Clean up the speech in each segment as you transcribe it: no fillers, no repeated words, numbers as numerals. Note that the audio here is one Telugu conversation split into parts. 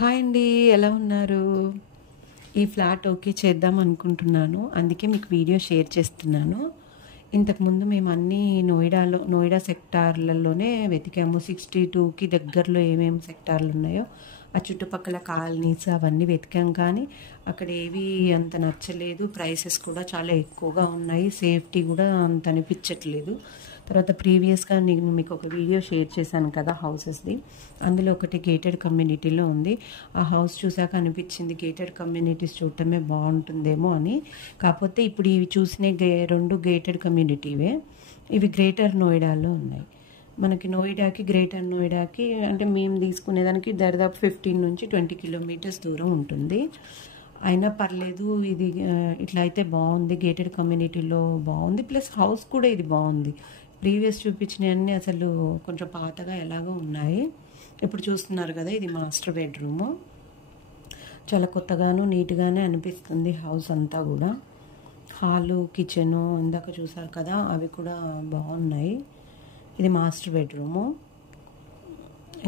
హాయ్ అండి. ఎలా ఉన్నారు? ఈ ఫ్లాట్ ఓకే చేద్దాం అనుకుంటున్నాను. అందుకే మీకు వీడియో షేర్ చేస్తున్నాను. ఇంతకుముందు మేము అన్నీ నోయిడా సెక్టార్లలోనే వెతికాము. 62కి దగ్గరలో ఏమేమి సెక్టార్లు ఉన్నాయో ఆ చుట్టుపక్కల కాలనీస్ అవన్నీ వెతికాం, కానీ అక్కడ ఏవి అంత నచ్చలేదు. ప్రైసెస్ కూడా చాలా ఎక్కువగా ఉన్నాయి. సేఫ్టీ కూడా అంత అనిపించట్లేదు. తర్వాత ప్రీవియస్గా నేను మీకు ఒక వీడియో షేర్ చేశాను కదా హౌసెస్ది. అందులో ఒకటి గేటెడ్ కమ్యూనిటీలో ఉంది. ఆ హౌస్ చూసాక అనిపించింది గేటెడ్ కమ్యూనిటీస్ చూడటమే బాగుంటుందేమో అని. కాకపోతే ఇప్పుడు ఇవి చూసిన రెండు గేటెడ్ కమ్యూనిటీవే. ఇవి గ్రేటర్ నోయిడాలో ఉన్నాయి. మనకి గ్రేటర్ నోయిడాకి అంటే మేము తీసుకునేదానికి దరిదాపు 15 నుంచి 20 కిలోమీటర్స్ దూరం ఉంటుంది. అయినా పర్లేదు, ఇది ఇట్లా అయితే బాగుంది. గేటెడ్ కమ్యూనిటీలో బాగుంది, ప్లస్ హౌస్ కూడా ఇది బాగుంది. ప్రీవియస్ చూపించినవన్నీ అసలు కొంచెం పాతగా ఎలాగో ఉన్నాయి. ఇప్పుడు చూస్తున్నారు కదా, ఇది మాస్టర్ బెడ్రూము. చాలా కొత్తగాను నీట్గానే అనిపిస్తుంది హౌస్ అంతా కూడా. హాలు, కిచెను ఇందాక చూసారు కదా, అవి కూడా బాగున్నాయి. ఇది మాస్టర్ బెడ్రూము.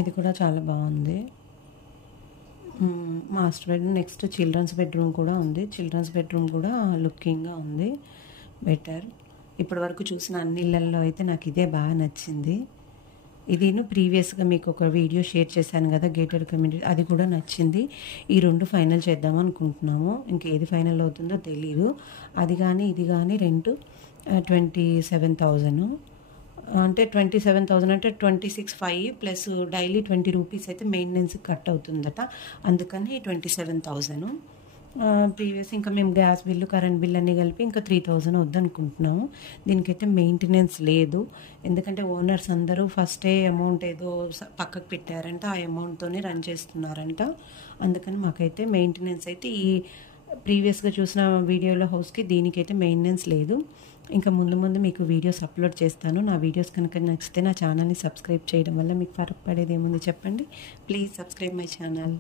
ఇది కూడా చాలా బాగుంది. Master bedroom. Next children's bedroom కూడా ఉంది. చిల్డ్రన్స్ బెడ్రూమ్ కూడా లుకింగ్గా ఉంది, బెటర్. ఇప్పటి వరకు చూసిన అన్ని ఇళ్ళల్లో అయితే నాకు ఇదే బాగా నచ్చింది. ఇదిను ప్రీవియస్గా మీకు ఒక వీడియో షేర్ చేశాను కదా గేటెడ్ కమ్యూనిటీ, అది కూడా నచ్చింది. ఈ రెండు ఫైనల్ చేద్దాం అనుకుంటున్నాము. ఇంకేది ఫైనల్ అవుతుందో తెలీదు. అది కానీ ఇది కానీ రెంట్ 27,000. అంటే 27,000 అంటే 26,500 ప్లస్ డైలీ 20 రూపీస్ అయితే మెయింటెనెన్స్ కట్ అవుతుందట. అందుకని 27,000. ప్రీవియస్ ఇంకా మేము గ్యాస్ బిల్లు, కరెంట్ బిల్ అన్నీ కలిపి ఇంకా 3,000 వద్దనుకుంటున్నాము. దీనికైతే మెయింటెనెన్స్ లేదు. ఎందుకంటే ఓనర్స్ అందరూ ఫస్టే అమౌంట్ ఏదో పక్కకు పెట్టారంట, ఆ అమౌంట్తోనే రన్ చేస్తున్నారంట. అందుకని మాకైతే మెయింటెనెన్స్ అయితే ఈ ప్రీవియస్గా చూసిన వీడియోలో హౌస్కి దీనికైతే మెయింటెనెన్స్ లేదు. ఇంకా ముందు ముందు మీకు వీడియోస్ అప్లోడ్ చేస్తాను. నా వీడియోస్ కనుక నచ్చితే నా ఛానల్ని సబ్స్క్రైబ్ చేయడం వల్ల మీకు ఫరక్ పడేది ఏముంది చెప్పండి. Please subscribe my channel.